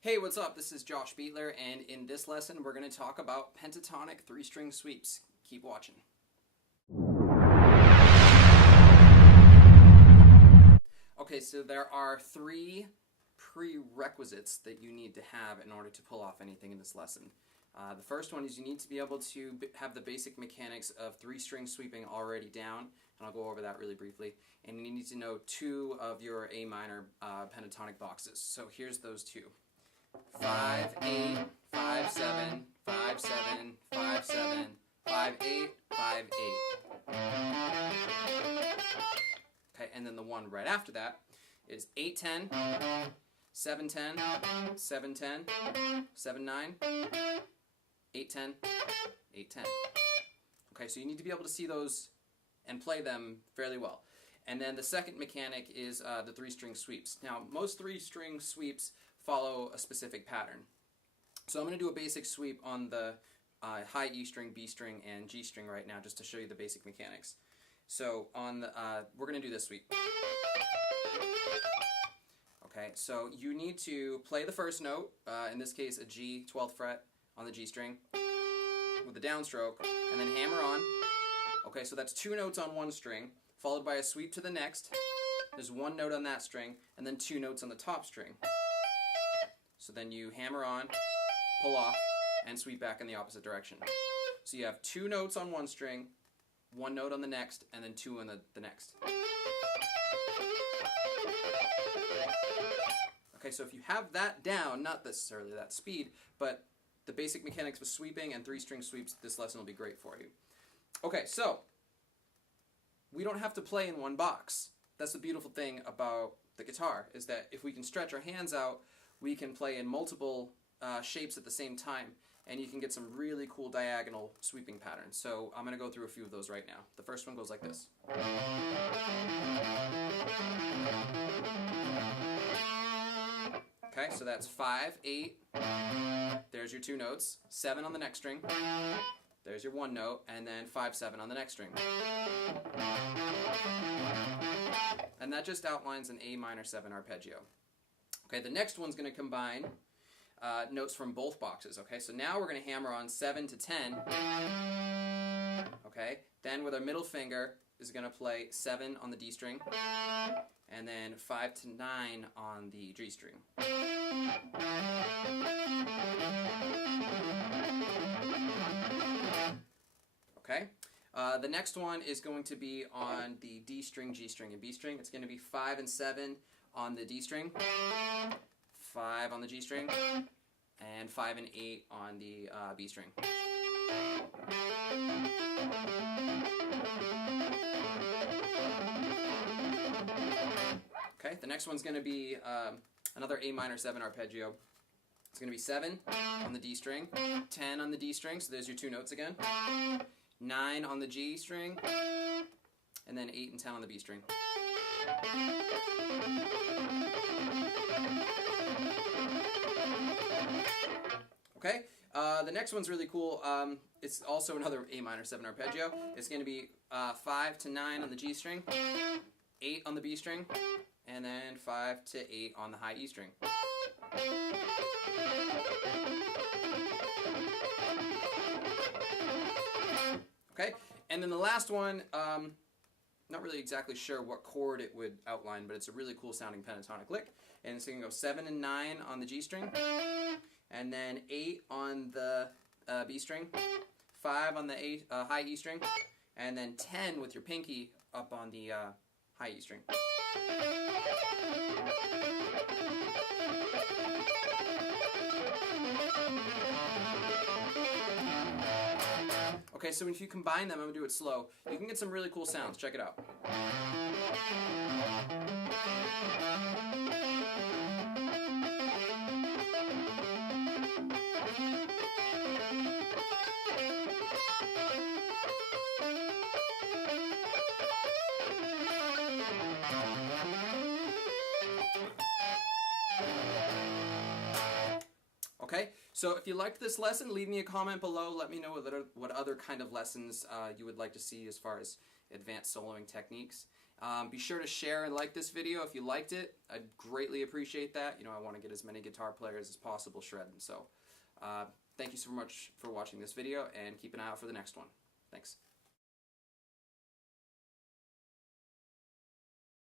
Hey, what's up? This is Josh Beatler, and in this lesson we're going to talk about pentatonic three-string sweeps. Keep watching. Okay, so there are three prerequisites that you need to have in order to pull off anything in this lesson. The first one is you need to be able to have the basic mechanics of three-string sweeping already down, and I'll go over that really briefly. And you need to know two of your A minor pentatonic boxes. So here's those two. 5, 8, 5, 7, 5, 7, 5, 7, 5, 8, 5, 8. Okay, and then the one right after that is 8, 10, 7, 10, 7, 10, 7, 9, 8, 10, 8, 10. Okay, so you need to be able to see those and play them fairly well. And then the second mechanic is the three-string sweeps. Now, most three-string sweeps follow a specific pattern. So I'm going to do a basic sweep on the high E string, B string, and G string right now just to show you the basic mechanics. So on the, we're going to do this sweep. Okay, so you need to play the first note, in this case a G 12th fret on the G string with the downstroke, and then hammer on. Okay, so that's two notes on one string, followed by a sweep to the next. There's one note on that string, and then two notes on the top string. So then you hammer on, pull off, and sweep back in the opposite direction. So you have two notes on one string, one note on the next, and then two on the next. Okay, so if you have that down, not necessarily that speed, but the basic mechanics of sweeping and three-string sweeps, this lesson will be great for you. Okay, so we don't have to play in one box. That's the beautiful thing about the guitar, is that if we can stretch our hands out, we can play in multiple shapes at the same time, and you can get some really cool diagonal sweeping patterns. So I'm going to go through a few of those right now. The first one goes like this. Okay, so that's 5, 8, there's your two notes, 7 on the next string, there's your one note, and then 5, 7 on the next string. And that just outlines an A minor 7 arpeggio. Okay, the next one's going to combine notes from both boxes. Okay, so now we're going to hammer on 7 to 10. Okay, then with our middle finger is going to play 7 on the D string, and then 5 to 9 on the G string. Okay, the next one is going to be on the D string, G string, and B string. It's going to be 5 and 7 on the D string, 5 on the G string, and 5 and 8 on the B string. Okay, the next one's going to be another A minor 7 arpeggio. It's going to be 7 on the D string, 10 on the D string, so there's your two notes again, 9 on the G string, and then 8 and 10 on the B string. Okay, the next one's really cool. It's also another A minor 7 arpeggio. It's going to be 5 to 9 on the G string, 8 on the B string, and then 5 to 8 on the high E string. Okay, and then the last one, not really exactly sure what chord it would outline, but it's a really cool sounding pentatonic lick. And it's going to go 7 and 9 on the G string, and then 8 on the B string, 5 on the high E string, and then 10 with your pinky up on the high E string. Okay, so if you combine them, I'm going to do it slow, you can get some really cool sounds. Check it out. Okay, so if you liked this lesson, leave me a comment below. Let me know what other kind of lessons you would like to see as far as advanced soloing techniques. Be sure to share and like this video if you liked it. I'd greatly appreciate that. I want to get as many guitar players as possible shredding. So thank you so much for watching this video, and keep an eye out for the next one. Thanks.